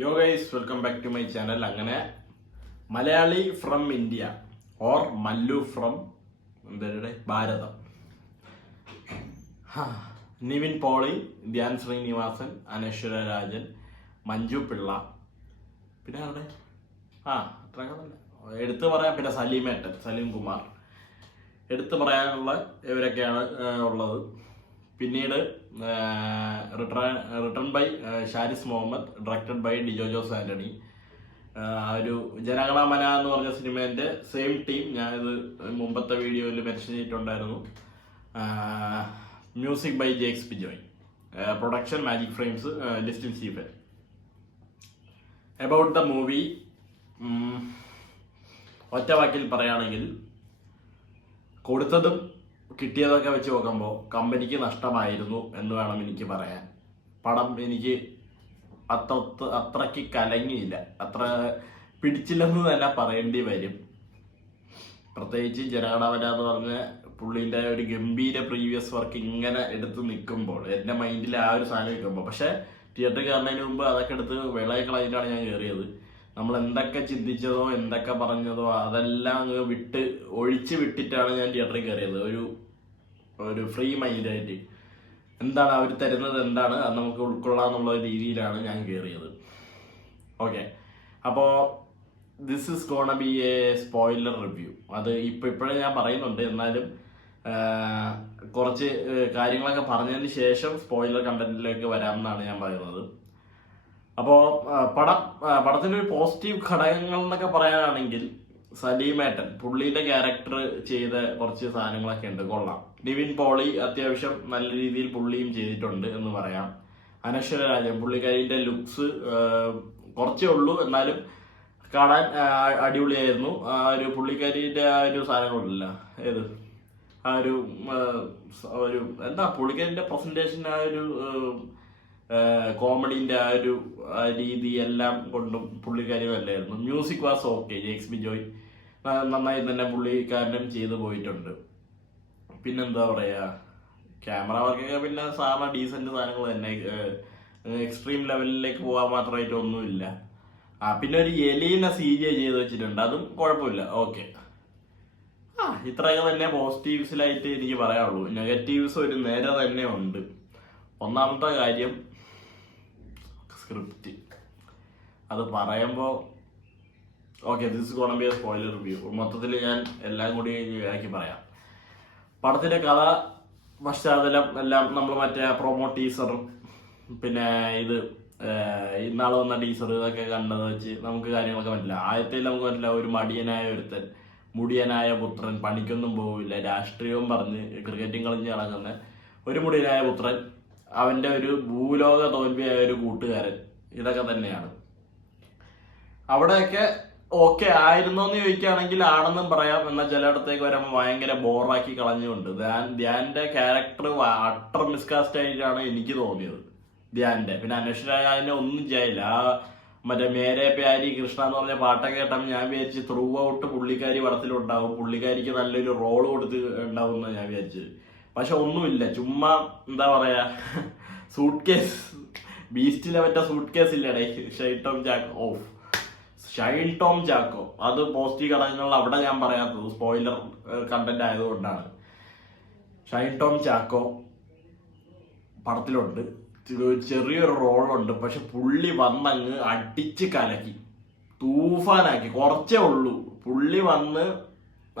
യോ guys welcome back to my channel. അങ്ങനെ Malayali from India or Mallu from എന്തരുടെ ഭാരതം. നിവിൻ പോളി, ധ്യാൻ ശ്രീനിവാസൻ, അനശ്വര രാജൻ, മഞ്ജു പിള്ള, പിന്നെ അവിടെ അത്രയൊക്കെ തന്നെ എടുത്തു പറയാം. പിന്നെ സലീം കുമാർ എടുത്തു പറയാനുള്ള ഇവരൊക്കെയാണ് ഉള്ളത്. പിന്നീട് return by Sharis Muhammad, directed by Dijo Jose Antony. ഒരു ജനഗണമന എന്ന് പറഞ്ഞ സിനിമേൻ്റെ സെയിം ടീം, ഞാനിത് മുമ്പത്തെ വീഡിയോയിൽ മെൻഷൻ ചെയ്തിട്ടുണ്ടായിരുന്നു. Music by Jakes Bejoy, production Magic Frames, Listin Stephen. About the movie ഒറ്റ വാക്കിൽ പറയുകയാണെങ്കിൽ കൊടുത്തതും കിട്ടിയതൊക്കെ വെച്ച് നോക്കുമ്പോൾ കമ്പനിക്ക് നഷ്ടമായിരുന്നു എന്ന് വേണം എനിക്ക് പറയാൻ. പടം എനിക്ക് അത്രയ്ക്ക് കലങ്ങിയില്ല, അത്ര പിടിച്ചില്ലെന്ന് തന്നെ പറയേണ്ടി വരും. പ്രത്യേകിച്ച് ജനഗണമന എന്ന് പറഞ്ഞ പുള്ളീൻ്റെ ഒരു ഗംഭീര പ്രീവിയസ് വർക്ക് ഇങ്ങനെ എടുത്ത് നിൽക്കുമ്പോൾ എൻ്റെ മൈൻഡിൽ ആ ഒരു സാധനം നിൽക്കുമ്പോൾ, പക്ഷേ തിയേറ്ററിൽ കയറുന്നതിന് മുമ്പ് അതൊക്കെ എടുത്ത് വെളയെ കളഞ്ഞിട്ടാണ് ഞാൻ കയറിയത്. നമ്മൾ എന്തൊക്കെ ചിന്തിച്ചതോ എന്തൊക്കെ പറഞ്ഞതോ അതെല്ലാം അങ്ങ് ഒഴിച്ച് വിട്ടിട്ടാണ് ഞാൻ തിയേറ്ററിൽ കയറിയത്. ഒരു ഫ്രീ മൈൻഡായിട്ട് എന്താണ് അവർ തരുന്നത്, എന്താണ് അത് നമുക്ക് ഉൾക്കൊള്ളാന്നുള്ള രീതിയിലാണ് ഞാൻ കയറിയത്. ഓക്കെ, അപ്പോൾ this is gonna B A spoiler review. അത് ഇപ്പോഴേ ഞാൻ പറയുന്നുണ്ട്, എന്നാലും കുറച്ച് കാര്യങ്ങളൊക്കെ പറഞ്ഞതിന് ശേഷം സ്പോയിലർ കണ്ടന്റിലേക്ക് വരാമെന്നാണ് ഞാൻ പറയുന്നത്. അപ്പോൾ പടത്തിൻ്റെ ഒരു പോസിറ്റീവ് ഘടകങ്ങൾ എന്നൊക്കെ പറയാനാണെങ്കിൽ സലീമേട്ടൻ പുള്ളിയുടെ ക്യാരക്ടർ ചെയ്ത കുറച്ച് സാധനങ്ങളൊക്കെ ഉണ്ട്, കൊള്ളാം. നിവിൻ പോളി അത്യാവശ്യം നല്ല രീതിയിൽ പുള്ളിയും ചെയ്തിട്ടുണ്ട് എന്ന് പറയാം. അനശ്വര രാജൻ പുള്ളിക്കാരിൻ്റെ ലുക്സ് കുറച്ചേ ഉള്ളൂ, എന്നാലും കാണാൻ അടിപൊളിയായിരുന്നു. ആ ഒരു പുള്ളിക്കാരിൻ്റെ ആ ഒരു സാധനങ്ങളില്ല, ആ ഒരു എന്താ പുള്ളിക്കാരിൻ്റെ പ്രസൻറ്റേഷൻ, ആ ഒരു കോമഡീൻ്റെ ആ ഒരു രീതി എല്ലാം കൊണ്ടും പുള്ളിക്കാരി നല്ലായിരുന്നു. Music was okay, Jakes Bijoy നന്നായി തന്നെ പുള്ളിക്കാരനും ചെയ്തു പോയിട്ടുണ്ട്. പിന്നെന്താ പറയുക, ക്യാമറ വർക്കൊക്കെ പിന്നെ സാധാരണ ഡീസൻറ്റ് സാധനങ്ങൾ തന്നെ, എക്സ്ട്രീം ലെവലിലേക്ക് പോകാൻ മാത്രമായിട്ട് ഒന്നുമില്ല. പിന്നെ ഒരു എലീനെ CGI ചെയ്ത് വെച്ചിട്ടുണ്ട്, അതും കുഴപ്പമില്ല, ഓക്കെ. ഇത്രയൊക്കെ തന്നെ പോസിറ്റീവ്സിലായിട്ട് എനിക്ക് പറയാനുള്ളൂ. നെഗറ്റീവ്സ് ഒരു നേരെ തന്നെ ഉണ്ട്. ഒന്നാമത്തെ കാര്യം സ്ക്രിപ്റ്റ്. അത് പറയുമ്പോൾ okay, this gonna B A spoiler review. മൊത്തത്തിൽ ഞാൻ എല്ലാം കൂടി ആക്കി പറയാം. പടത്തിൻ്റെ കഥ, പശ്ചാത്തലം എല്ലാം നമ്മൾ മറ്റേ പ്രൊമോ ടീസറും പിന്നെ ഇന്നാൾ വന്ന ടീസർ ഇതൊക്കെ കണ്ടത് വെച്ച് നമുക്ക് കാര്യങ്ങളൊക്കെ പറ്റില്ല. ആദ്യത്തിൽ നമുക്ക് പറ്റില്ല, ഒരു മടിയനായ ഒരുത്തൻ, മുടിയനായ പുത്രൻ, പണിക്കൊന്നും പോവില്ല, രാഷ്ട്രീയവും പറഞ്ഞ് ക്രിക്കറ്റും കളിഞ്ഞ് നടക്കുന്ന ഒരു മുടിയനായ പുത്രൻ, അവൻ്റെ ഒരു ഭൂലോക തോൽവിയായ ഒരു കൂട്ടുകാരൻ, ഇതൊക്കെ തന്നെയാണ്. അവിടെയൊക്കെ ഓക്കെ ആയിരുന്നോന്ന് ചോദിക്കുകയാണെങ്കിൽ ആണെന്നും പറയാം. എന്നാൽ ചിലയിടത്തേക്ക് വരുമ്പോൾ ഭയങ്കര ബോറാക്കി കളഞ്ഞുകൊണ്ട് ധ്യാൻ്റെ ക്യാരക്ടർ അട്ടർ മിസ്കാസ്റ്റ് ആയിട്ടാണ് എനിക്ക് തോന്നിയത്, ധ്യാൻ്റെ. പിന്നെ അനശ്വര അതിനെ ഒന്നും ചെയ്യില്ല. മറ്റേ മേരെ പ്യാരി കൃഷ്ണ എന്ന് പറഞ്ഞ പാട്ടൊക്കെ കേട്ടപ്പോൾ ഞാൻ വിചാരിച്ച് ത്രൂ ഔട്ട് പുള്ളിക്കാരി പടത്തിലുണ്ടാവും, പുള്ളിക്കാരിക്ക് നല്ലൊരു റോൾ കൊടുത്ത് ഉണ്ടാവും എന്ന് ഞാൻ വിചാരിച്ചത്. പക്ഷെ ഒന്നുമില്ല, ചുമ്മാ എന്താ പറയാ, സൂട്ട് കേസ്, ബീസ്റ്റിലെ മറ്റേ സൂട്ട് കേസ് ഇല്ലടേ, ഷൈൻ ടോം ചാക്കോ. അത് പോസിറ്റീവ് ഘടകങ്ങൾ അവിടെ ഞാൻ പറയാത്തത് സ്പോയിലർ കണ്ടന്റ് ആയതുകൊണ്ടാണ്. ഷൈൻ ടോം ചാക്കോ പടത്തിലുണ്ട്, ചെറിയൊരു റോളുണ്ട്, പക്ഷെ പുള്ളി വന്നങ്ങ് അടിച്ച് കലക്കി തൂഫാനാക്കി. കുറച്ചേ ഉള്ളൂ പുള്ളി വന്ന്,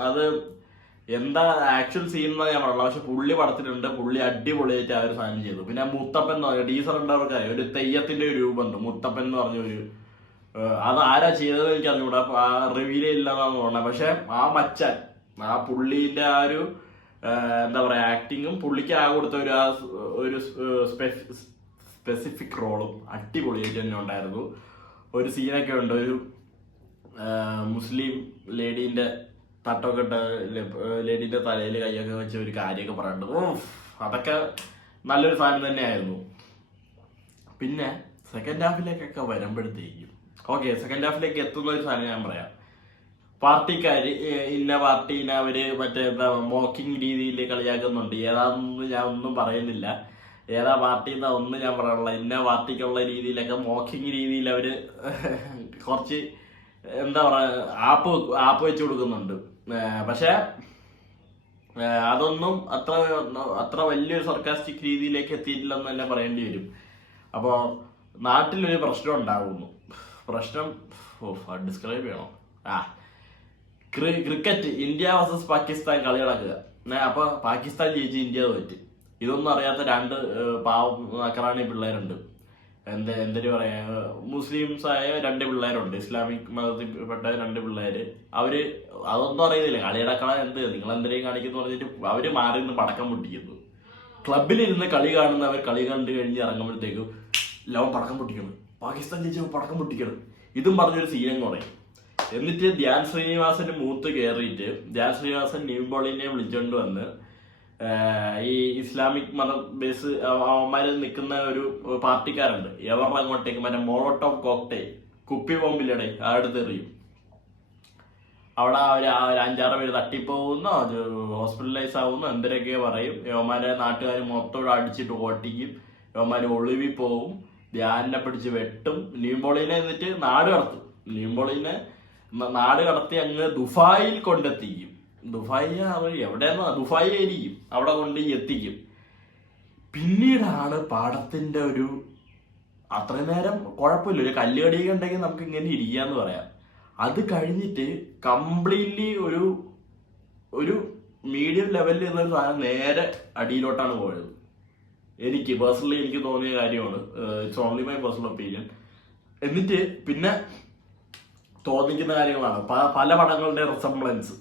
അത് എന്താ ആക്ച്വൽ സീൻ എന്ന് ഞാൻ പറഞ്ഞില്ല, പക്ഷെ പുള്ളി പടത്തിലുണ്ട്, പുള്ളി അടിപൊളിയായിട്ട് ആ ഒരു സാധനം ചെയ്തു. പിന്നെ മുത്തപ്പൻ എന്ന് പറഞ്ഞ ടീച്ചർ ഉണ്ടവർക്കായി ഒരു തെയ്യത്തിന്റെ ഒരു രൂപമുണ്ട്, മുത്തപ്പൻ എന്ന് പറഞ്ഞൊരു, അത് ആരാ ചെയ്തത് എനിക്ക് അറിഞ്ഞൂടാ, റിവീൽ ഇല്ലെന്നാണ് തോന്നുന്നത്. പക്ഷെ ആ മച്ചാൻ, ആ പുള്ളീന്റെ ആ ഒരു എന്താ പറയാ ആക്ടിങ്ങും പുള്ളിക്ക് ആ കൊടുത്ത ഒരു സ്പെസിഫിക് റോളും അടിപൊളിയായിട്ട് തന്നെ ഉണ്ടായിരുന്നു. ഒരു സീനൊക്കെ ഉണ്ട്, ഒരു മുസ്ലിം ലേഡീന്റെ തട്ടൊക്കെ ഇട്ട് ലേഡീൻ്റെ തലയിൽ കൈയൊക്കെ വെച്ച് ഒരു കാര്യമൊക്കെ പറയുന്നുണ്ട്. അതൊക്കെ നല്ലൊരു സാധനം തന്നെയായിരുന്നു. പിന്നെ സെക്കൻഡ് ഹാഫിലേക്കൊക്കെ വരുമ്പോഴത്തേക്കും ഓക്കെ, സെക്കൻഡ് ഹാഫിലേക്ക് എത്തുന്ന ഒരു സാധനം ഞാൻ പറയാം. പാർട്ടിക്കാർ ഇന്ന പാർട്ടീനെ അവർ മറ്റേ എന്താ മോക്കിംഗ് രീതിയിൽ കളിയാക്കുന്നുണ്ട്. ഏതാണെന്ന് ഞാൻ ഒന്നും പറയുന്നില്ല. ഏതാ പാർട്ടി എന്നാ ഒന്നും ഞാൻ പറയാനുള്ള, ഇന്ന പാർട്ടിക്കുള്ള രീതിയിലൊക്കെ മോക്കിങ് രീതിയിൽ അവര് കുറച്ച് എന്താ പറയാ ആപ്പ് വെച്ച് കൊടുക്കുന്നുണ്ട്. പക്ഷെ അതൊന്നും അത്ര വലിയൊരു സർക്കാസ്റ്റിക് രീതിയിലേക്ക് എത്തിയിട്ടില്ലെന്ന് തന്നെ പറയേണ്ടി വരും. അപ്പോൾ നാട്ടിലൊരു പ്രശ്നം ഉണ്ടാകുന്നു. പ്രശ്നം ഡിസ്ക്രൈബ് ചെയ്യണോ? ക്രിക്കറ്റ് ഇന്ത്യ വേഴ്സസ് പാകിസ്ഥാൻ കളി നടക്കുക. അപ്പൊ പാകിസ്ഥാൻ ജയിച്ച് ഇന്ത്യ തോറ്റ്. ഇതൊന്നും അറിയാത്ത രണ്ട് അക്രാണി പിള്ളേരുണ്ട്. എന്തൊരു പറയാ, മുസ്ലിംസ് ആയ രണ്ട് പിള്ളേരുണ്ട്, ഇസ്ലാമിക് മതത്തിൽപ്പെട്ട രണ്ട് പിള്ളേര്. അവര് അതൊന്നും അറിയുന്നില്ല, കളിയടക്കള നിങ്ങൾ എന്തെങ്കിലും കാണിക്കുന്നു പറഞ്ഞിട്ട് അവര് മാറി നിന്ന് പടക്കം പൊട്ടിക്കുന്നു. ക്ലബിലിരുന്ന് കളി കാണുന്നവർ കളി കണ്ടു കഴിഞ്ഞ് ഇറങ്ങുമ്പോഴത്തേക്കും ലവൻ പടക്കം പൊട്ടിക്കണം, പാകിസ്ഥാൻ ജയിച്ചു പടക്കം പൊട്ടിക്കണം, ഇതും പറഞ്ഞൊരു സീനം കുറയും. എന്നിട്ട് ധ്യാൻ ശ്രീനിവാസന് മൂത്ത് കയറിയിട്ട് ധ്യാൻ ശ്രീനിവാസൻ ന്യൂബോളിനെ വിളിച്ചോണ്ട് വന്ന് ഈ ഇസ്ലാമിക് മത ബേസ് അവന്മാരിൽ നിൽക്കുന്ന ഒരു പാർട്ടിക്കാരുണ്ട്, എവരുടെ അങ്ങോട്ടേക്ക് മറ്റേ മോളോട്ടോവ് കോക്ടെയിൽ കുപ്പി ബോംബിലടെ അടുത്ത് എറിയും. അവിടെ ഒരു 5-6 പേര് തട്ടിപ്പോകുന്നു, അത് ഹോസ്പിറ്റലൈസ് ആവുന്നു, എന്തൊക്കെയോ പറയും. യവന്മാരെ നാട്ടുകാർ മൊത്തം അടിച്ചിട്ട് ഓട്ടിക്കും, യവന്മാര് ഒളിവി പോവും, ധ്യാനിനെ പിടിച്ച് വെട്ടും. ന്യൂബോളിനെ എന്നിട്ട് നാട് കടത്തും. ന്യൂബോളിനെ നാട് കടത്തി അങ്ങ് ദുബായിൽ കൊണ്ടെത്തിക്കും. ദുബായി എവിടെയാണോ ദുബായി ആയിരിക്കും, അവിടെ കൊണ്ട് എത്തിക്കും. പിന്നീടാണ് പാടത്തിന്റെ ഒരു അത്രയും നേരം കുഴപ്പമില്ല, ഒരു കല്ലുകടിയൊക്കെ ഉണ്ടെങ്കിൽ നമുക്ക് ഇങ്ങനെ ഇരിക്കാന്ന് പറയാം. അത് കഴിഞ്ഞിട്ട് കംപ്ലീറ്റ്ലി ഒരു മീഡിയം ലെവലിൽ നിന്നൊരു സാധനം നേരെ അടിയിലോട്ടാണ് പോയത്. എനിക്ക് തോന്നിയ കാര്യമാണ്. It's only my personal opinion. എന്നിട്ട് പിന്നെ തോന്നിക്കുന്ന കാര്യങ്ങളാണ് പല പടങ്ങളുടെ റിസംബ്ലൻസ്.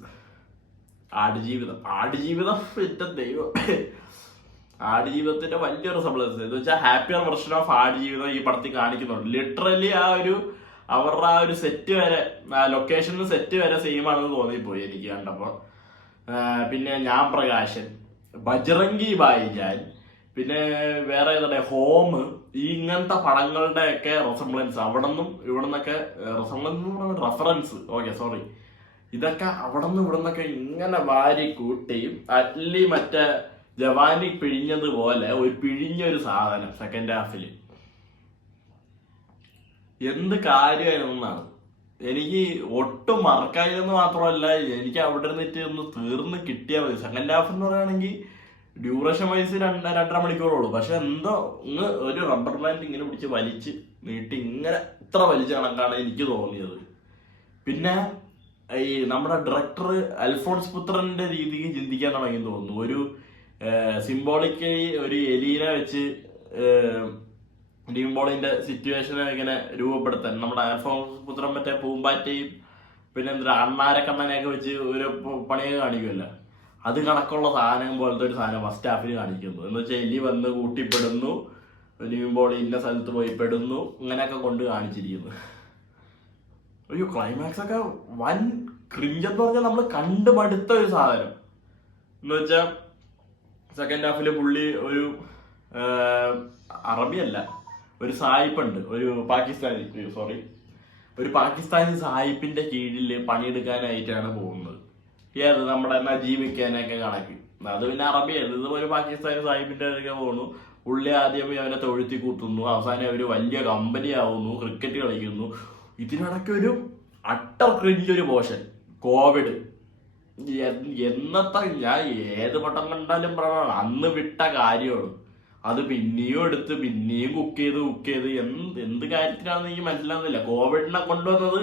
ആടുജീവിതം എന്റെ ദൈവം, ആടുജീവിതത്തിന്റെ വലിയ റിസംബ്ലൻസ് എന്ന് വെച്ചാൽ ഹാപ്പിയർ വെർഷൻ ഓഫ് ആടുജീവിതം ഈ പടത്തിൽ കാണിക്കുന്നുണ്ട്. ലിറ്ററലി അവരുടെ ആ ഒരു സെറ്റ് വരെ, ലൊക്കേഷനിൽ സെറ്റ് വരെ സെയിം ആണെന്ന് തോന്നിപ്പോയി എനിക്ക് കണ്ടപ്പോ. പിന്നെ ഞാൻ പ്രകാശൻ, ബജ്റംഗി ഭായിജാൻ, പിന്നെ വേറെ ഏതാ ഹോം, ഈ ഇങ്ങനത്തെ പടങ്ങളുടെ ഒക്കെ റെസംബ്ലൻസ് അവിടെ നിന്നും ഇവിടെ നിന്നൊക്കെ, റെഫറൻസ് ഇതൊക്കെ അവിടെ നിന്നും ഇവിടെ നിന്നൊക്കെ ഇങ്ങനെ വാരി കൂട്ടിയും അറ്റ്ലി മറ്റേ ജവാനി പിഴിഞ്ഞതുപോലെ ഒരു പിഴിഞ്ഞൊരു സാധനം സെക്കൻഡ് ഹാഫിൽ. എന്ത് കാര്യമായിരുന്നാണ് എനിക്ക് ഒട്ടും മറക്കായില്ലെന്ന് മാത്രമല്ല, എനിക്ക് അവിടെ ഇരുന്നിട്ട് ഒന്ന് തീർന്ന് കിട്ടിയാൽ മതി. സെക്കൻഡ് ഹാഫ് എന്ന് പറയുകയാണെങ്കിൽ ഡ്യൂറേഷൻ വൈസ് 2.5 മണിക്കൂറുള്ളൂ. പക്ഷെ എന്തോ ഒന്ന് ഒരു റബ്ബർ ബാൻഡ് ഇങ്ങനെ പിടിച്ച് വലിച്ച് നീട്ടി ഇങ്ങനെ ഇത്ര വലിച്ച കണക്കാണ് എനിക്ക് തോന്നിയത്. പിന്നെ ഈ നമ്മുടെ ഡയറക്ടർ അൽഫോൺസ് പുത്രന്റെ രീതിക്ക് ചിന്തിക്കാൻ തുടങ്ങിയെന്ന് തോന്നുന്നു. ഒരു സിംബോളിക്കലി ഒരു എലീനെ വെച്ച് ഡീംബോളിന്റെ സിറ്റുവേഷനെ ഇങ്ങനെ രൂപപ്പെടുത്താൻ നമ്മുടെ അൽഫോൺസ് പുത്രൻ മറ്റേ പൂമ്പാറ്റയും പിന്നെ എന്താ അണ്ണാരക്കണ്ണനെയൊക്കെ വെച്ച് ഒരു പണിയൊക്കെ കാണിക്കുമല്ലോ, അത് കണക്കുള്ള സാധനം പോലത്തെ ഒരു സാധനം ഫസ്റ്റ് ഹാഫിൽ കാണിക്കുന്നു. എന്ന് വെച്ചാൽ എലി വന്ന് കൂട്ടിപ്പെടുന്നു, ഡീംബോളി ഇന്ന സ്ഥലത്ത് പോയി പെടുന്നു, ഇങ്ങനെയൊക്കെ കൊണ്ട് കാണിച്ചിരിക്കുന്നു. ഒരു ക്ലൈമാക്സ് ഒക്കെ വൻ ക്രിഞ്ചെന്ന് പറഞ്ഞാൽ നമ്മൾ കണ്ടു മടുത്ത ഒരു സാധനം. എന്ന് വെച്ചാൽ സെക്കൻഡ് ഹാഫില് പുള്ളി ഒരു അറബിയല്ല, ഒരു സായിപ്പുണ്ട്, ഒരു പാകിസ്ഥാനി സായിപ്പിന്റെ കീഴിൽ പണിയെടുക്കാനായിട്ടാണ് പോകുന്നത്. ഏത് നമ്മുടെ നജീബിക്കാനൊക്കെ കണക്ക്, അത് പിന്നെ അറബിയല്ല, ഇത് ഒരു പാകിസ്ഥാനി സാഹിബിന്റെ ഒക്കെ പോകുന്നു. പുള്ളി ആദ്യം അവനെ തൊഴുത്തി കൂത്തുന്നു, അവസാനം അവര് വലിയ കമ്പനി ആവുന്നു, ക്രിക്കറ്റ് കളിക്കുന്നു. ഇതിനിടയ്ക്ക് ഒരു അട്ടർ ക്രിഞ്ചൊരു പോർഷൻ കോവിഡ്. എന്നത്തെ ഞാൻ ഏത് പട്ടം കണ്ടാലും പറയണം അന്ന് വിട്ട കാര്യമാണ്. അത് പിന്നെയും എടുത്ത് പിന്നെയും കുക്ക് ചെയ്ത് എന്ത് കാര്യത്തിലാണെന്ന് എനിക്ക് മനസ്സിലാവുന്നില്ല. കോവിഡിനെ കൊണ്ടുവന്നത്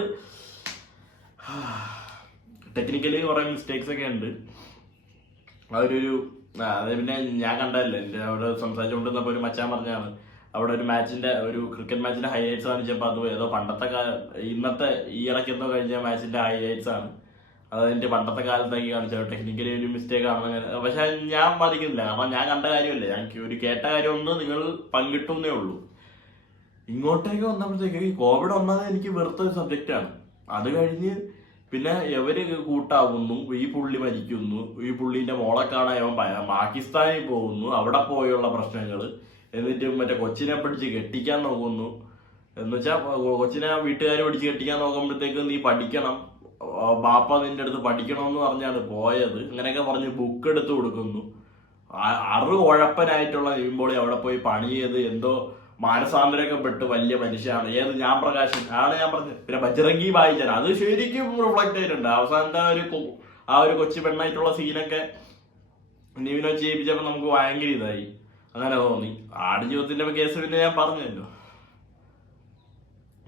ടെക്നിക്കലി കുറെ മിസ്റ്റേക്സ് ഒക്കെ ഉണ്ട്. അത് പിന്നെ ഞാൻ കണ്ടതല്ലേ, എൻ്റെ അവിടെ സംസാരിച്ചുകൊണ്ടിരുന്നപ്പോൾ ഒരു മച്ചാൻ പറഞ്ഞാണ് അവിടെ ഒരു ക്രിക്കറ്റ് മാച്ചിന്റെ ഹൈലൈറ്റ്സ് കാണിച്ചപ്പോൾ അത് ഏതോ ഇന്നത്തെ ഈ ഇടയ്ക്ക് എന്തോ കഴിഞ്ഞ മാച്ചിന്റെ ഹൈലൈറ്റ്സ് ആണ്, അത് എൻ്റെ പണ്ടത്തെ കാലത്തേക്ക് കാണിച്ചത്. ടെക്നിക്കലി ഒരു മിസ്റ്റേക്ക് ആണെന്ന്. പക്ഷെ ഞാൻ ബാധിക്കുന്നില്ല, കാരണം ഞാൻ കണ്ട കാര്യമല്ലേ, ഞാൻ ഒരു കേട്ട കാര്യമൊന്നും നിങ്ങൾ പങ്കിട്ടുന്നേ ഉള്ളൂ. ഇങ്ങോട്ടേക്ക് വന്നപ്പോഴത്തേക്ക് ഈ കോവിഡ് വന്നത് എനിക്ക് വെറുത്തൊരു സബ്ജക്റ്റാണ്. അത് കഴിഞ്ഞ് പിന്നെ എവര് കൂട്ടാവുന്നു, ഈ പുള്ളി മരിക്കുന്നു, ഈ പുള്ളിന്റെ മോളെ കാണാൻ അവൻ പാകിസ്ഥാനിൽ പോകുന്നു, അവിടെ പോയുള്ള പ്രശ്നങ്ങൾ, എന്നിട്ട് മറ്റേ കൊച്ചിനെ പിടിച്ച് കെട്ടിക്കാൻ നോക്കുന്നു. എന്ന് വെച്ചാൽ കൊച്ചിനെ വീട്ടുകാർ പിടിച്ച് കെട്ടിക്കാൻ നോക്കുമ്പോഴത്തേക്ക് നീ പഠിക്കണം, ബാപ്പ നിന്റെ അടുത്ത് പഠിക്കണമെന്ന് പറഞ്ഞാണ് പോയത്. അങ്ങനെയൊക്കെ പറഞ്ഞ് ബുക്ക് എടുത്ത് കൊടുക്കുന്നു. അറു ഉഴപ്പനായിട്ടുള്ള നിവിൻ പോളി അവിടെ പോയി പണി ചെയ്ത് എന്തോ മാനസാന്തരമൊക്കെ പെട്ട് വലിയ മനുഷ്യനാണ്. ഏത് ഞാൻ പ്രകാശൻ ആണ് ഞാൻ പറഞ്ഞത്. പിന്നെ ബജ്രംഗി ഭായിജൻ അത് ശരിക്കും റിഫ്ലക്ട് ചെയ്തിട്ടുണ്ട്. അവസാനത്തെ ആ ഒരു കൊച്ചു പെണ്ണായിട്ടുള്ള സീനൊക്കെ നിവിനെ വെച്ച് ചെയ്യിപ്പിച്ചപ്പോൾ നമുക്ക് ഭയങ്കര ഇതായി, അങ്ങനെ തോന്നി. ആടുജീവിതത്തിന്റെ കേസ് പിന്നെ ഞാൻ പറഞ്ഞല്ലോ.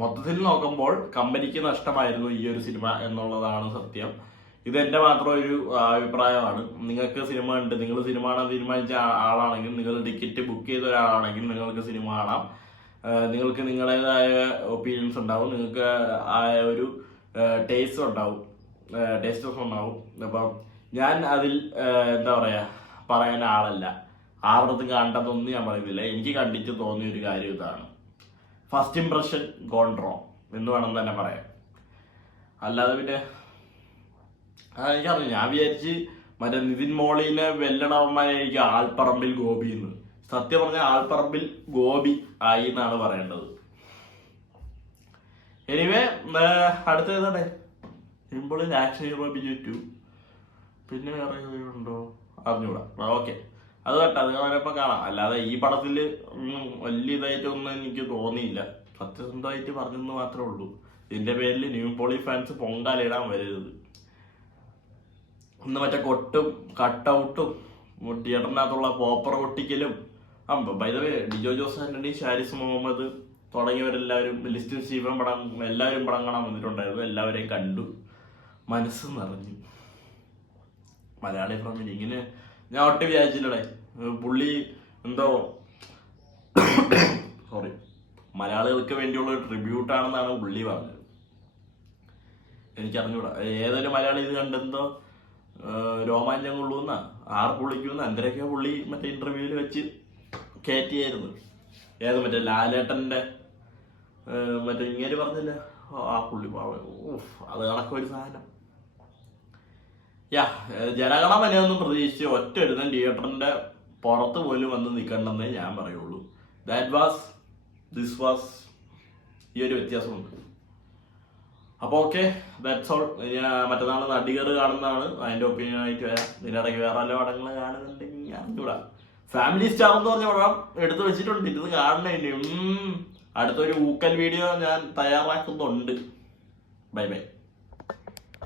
മൊത്തത്തിൽ നോക്കുമ്പോൾ കമ്പനിക്ക് നഷ്ടമായിരുന്നു ഈ ഒരു സിനിമ എന്നുള്ളതാണ് സത്യം. ഇത് എന്റെ മാത്രം ഒരു അഭിപ്രായമാണ്. നിങ്ങൾക്ക് സിനിമ ഉണ്ട്, നിങ്ങൾ സിനിമ കാണാൻ തീരുമാനിച്ച ആളാണെങ്കിൽ, നിങ്ങൾ ടിക്കറ്റ് ബുക്ക് ചെയ്ത ഒരാളാണെങ്കിൽ നിങ്ങൾക്ക് സിനിമ കാണാം. നിങ്ങൾക്ക് നിങ്ങളുടേതായ ഒപ്പീനിയൻസ് ഉണ്ടാവും, നിങ്ങൾക്ക് ആ ഒരു ടേസ്റ്റ് ഉണ്ടാവും, ടേസ്റ്റസ് ഉണ്ടാവും. അപ്പം ഞാൻ അതിൽ എന്താ പറയാ പറയാൻ ആളല്ല. ആരുടെ കാണേണ്ടതൊന്നും ഞാൻ പറയുന്നില്ല. എനിക്ക് കണ്ടിട്ട് തോന്നിയ ഒരു കാര്യം ഇതാണ്, ഫസ്റ്റ് ഇംപ്രഷൻ ഗോൺ റോങ് എന്ന് വേണം തന്നെ പറയാം. അല്ലാതെ പിന്നെ എനിക്കറിയാം, ഞാൻ വിചാരിച്ച് മറ്റേ നിതിൻ മോളിനെ വെല്ലടവന്മാരായിരിക്കും ആൽപ്പറമ്പിൽ ഗോപി എന്ന്. സത്യം പറഞ്ഞാൽ ആൽപ്പറമ്പിൽ ഗോപി ആയി എന്നാണ് പറയേണ്ടത്. എനിവേ അടുത്ത ഏതാണ്ടേ സിമ്പിളിൽ ആക്ഷൻ ഹീറോ ബിജു 2, പിന്നെ വേറെ ഉണ്ടോ അറിഞ്ഞൂടാ. ഓക്കെ, അത് കേട്ടോ, അത് വരപ്പോൾ കാണാം. അല്ലാതെ ഈ പടത്തിൽ വലിയ ഇതായിട്ടൊന്നും എനിക്ക് തോന്നിയില്ല. സത്യസന്ധമായിട്ട് പറഞ്ഞെന്ന് മാത്രമേ ഉള്ളൂ. ഇതിന്റെ പേരിൽ നിവിൻ പോളി ഫാൻസ് പൊങ്കാലിടാൻ വരരുത്. ഇന്ന് മറ്റേ കൊട്ടും കട്ടൗട്ടും തിയേറ്ററിനകത്തുള്ള പോപ്പർ ഒട്ടിക്കലും by the way Dijo Jose Antony, Sharis Muhammad തുടങ്ങിയവരെല്ലാവരും, ലിസ്റ്റിൻ സ്റ്റീഫൻ എല്ലാവരും പടം കാണാൻ വന്നിട്ടുണ്ടായിരുന്നു. എല്ലാവരെയും കണ്ടു, മനസ്സ് നിറഞ്ഞു. മലയാളി ഫ്രമിൽ ഇങ്ങനെ ഞാൻ ഒട്ടും വിചാരിച്ചില്ലടേ. പുള്ളി എന്തോ സോറി മലയാളികൾക്ക് വേണ്ടിയുള്ള ഒരു ട്രിബ്യൂട്ടാണെന്നാണ് പുള്ളി പറഞ്ഞത്. എനിക്കറിഞ്ഞൂടാ, ഏതൊരു മലയാളി ഇത് കണ്ടെന്തോ രോമാഞ്ചം കൊള്ളൂന്ന പുള്ളിക്കുന്ന എന്തൊക്കെ പുള്ളി മറ്റേ ഇന്റർവ്യൂവിൽ വെച്ച് കയറ്റിയായിരുന്നു. ഏത് മറ്റേ ലാലേട്ടന്റെ മറ്റേ ഇങ്ങനെ പറഞ്ഞില്ല ആ പുള്ളി, അത് കണക്കൊരു സാധനം. ജനഗണമനയൊന്നും പ്രതീക്ഷിച്ച് ഒറ്റ ഒരുത്തൻ തിയേറ്ററിന്റെ പുറത്ത് പോലും വന്ന് നിൽക്കണ്ടെന്നേ ഞാൻ പറയുള്ളൂ. ദിസ് വാസ് ഈ ഒരു വ്യത്യാസമുണ്ട്. അപ്പോൾ ഓക്കെ, ദാറ്റ്സ് ഓൾ. മറ്റന്നാൾ നടികർ കാണുന്നതാണ്, അതിന്റെ ഒപ്പീനിയൻ ആയിട്ട് വരാം. ഇതിനിടയ്ക്ക് വേറെ വല്ല പടങ്ങൾ കാണുന്നുണ്ടെങ്കിൽ അറിഞ്ഞൂടാ. ഫാമിലി സ്റ്റാർ എന്ന് പറഞ്ഞ പടം എടുത്തു വെച്ചിട്ടുണ്ട്, ഇത് കാണണേ. അടുത്തൊരു ഊക്കൽ വീഡിയോ ഞാൻ തയ്യാറാക്കുന്നുണ്ട്. Bye bye.